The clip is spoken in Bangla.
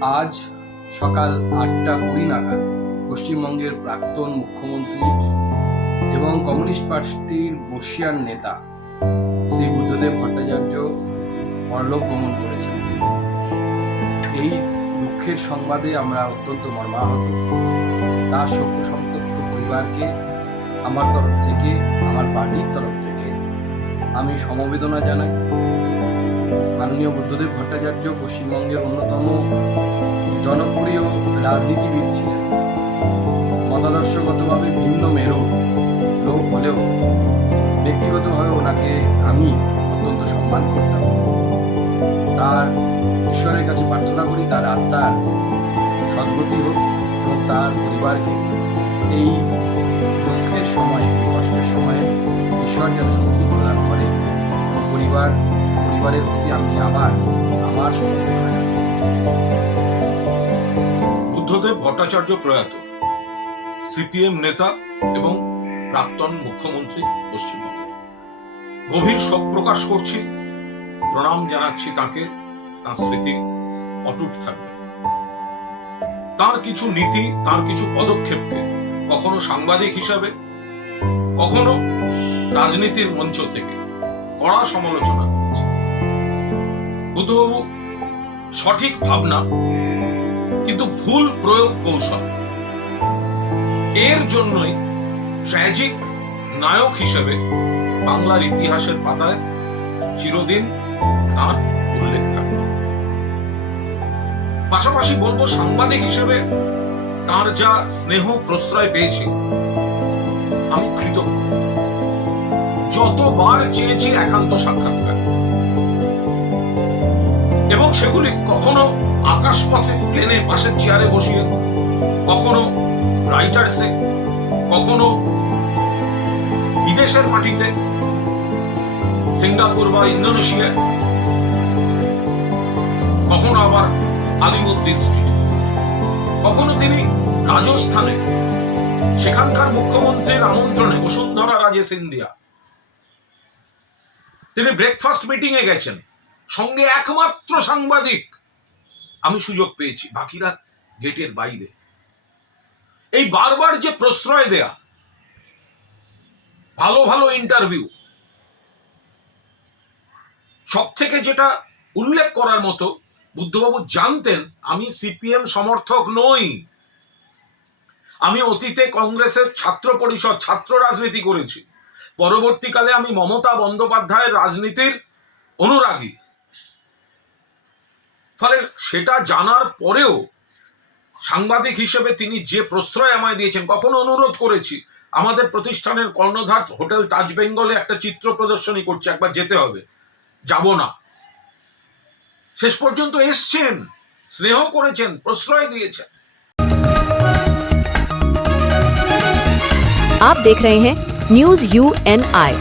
আজ সকাল আটটা কুড়ি নাগাদ পশ্চিমবঙ্গের প্রাক্তন মুখ্যমন্ত্রী এবং কমিউনিস্ট পার্টির বর্ষিয়ান নেতা শ্রী বুদ্ধদেব ভট্টাচার্য পরলোক গমন করেছেন। এই দুঃখের সংবাদে আমরা অত্যন্ত মর্মাহত। তার শোক সম্পর্ক পরিবারকে, আমার তরফ থেকে, আমার পার্টির তরফ থেকে আমি সমবেদনা জানাই। মাননীয় বুদ্ধদেব ভট্টাচার্য পশ্চিমবঙ্গের অন্যতম জনপ্রিয় রাজনীতিবিদ ছিলেন। মতাদর্শগতভাবে ভিন্ন মেরু লোক হলেও ব্যক্তিগতভাবে ওনাকে আমি অত্যন্ত সম্মান করতাম। তার ঈশ্বরের কাছে প্রার্থনা করি, তার আত্মার সদ্গতি হোক এবং তার পরিবারকে এই দুঃখের সময়ে, কষ্টের সময়ে ঈশ্বর যেন এবং পরিবার, পরিবারের প্রতি আমি আবার আমার বুদ্ধদেব ভট্টাচার্য প্রয়াত, সিপিএম নেতা এবং প্রাক্তন মুখ্যমন্ত্রী পশ্চিমবঙ্গ। গভীর শোক প্রকাশ করছি, প্রণাম জানাচ্ছি তাকে, তার স্মৃতি অটুট থাকবে। তার কিছু নীতি, তার কিছু পদক্ষেপকে কখনো সাংবাদিক হিসাবে, কখনো রাজনীতির মঞ্চ থেকে কড়া সমালোচনা করেছে। বুদ্ধবাবু, সঠিক ভাবনা, কিন্তু ভুল প্রয়োগ কৌশল। এর জন্যই ট্র্যাজিক নায়ক হিসেবে বাংলার ইতিহাসের পাতায় চিরদিন তার উল্লেখ থাকবে। পাশাপাশি বলব, সাংবাদিক হিসেবে তার যা স্নেহ প্রশ্রয় পেয়েছি, আমি কৃতজ্ঞ। যতবার চেয়েছি একান্ত সাক্ষাৎকার এবং সেগুলি কখনো আকাশপথে প্লেনে পাশের চেয়ারে বসিয়ে, কখনো রাইটার্সে কখনো বিদেশের মাটিতে, সিঙ্গাপুর বা ইন্দোনেশিয়ায়, কখনো আবার আলিমুদ্দিন স্ট্রিট কখনো তিনি রাজস্থানে, সেখানকার মুখ্যমন্ত্রীর আমন্ত্রণে বসুন্ধরা রাজে সিন্ধিয়া। তিনি ব্রেকফাস্ট মিটিং এ গেছেন। সঙ্গে একমাত্র সাংবাদিক আমি সুযোগ পেয়েছি, বাকিরা গেটের বাইরে। এই বারবার যে প্রশ্রয় দেয়া, ভালো ভালো ইন্টারভিউ সব থেকে যেটা উল্লেখ করার মতো, বুদ্ধবাবু জানতেন, আমি সিপিএম সমর্থক নই। আমি অতীতে কংগ্রেসের ছাত্র পরিষদ, ছাত্র রাজনীতি করেছি। পরবর্তীকালে আমি মমতা বন্দ্যোপাধ্যায়ের রাজনীতির অনুরাগী ফলে সেটা জানার পরেও সাংবাদিক হিসেবে তিনি যে প্রশ্রয় আমায় দিয়েছেন কখনো অনুরোধ করেছি আমাদের প্রতিষ্ঠানের কর্ণধার হোটেল তাজ বেঙ্গলে একটা চিত্র প্রদর্শনী করছে একবার যেতে হবে যাব না শেষ পর্যন্ত এসছেন স্নেহ করেছেন প্রশ্রয় দিয়েছেন आप देख रहे हैं न्यूज यू एन आई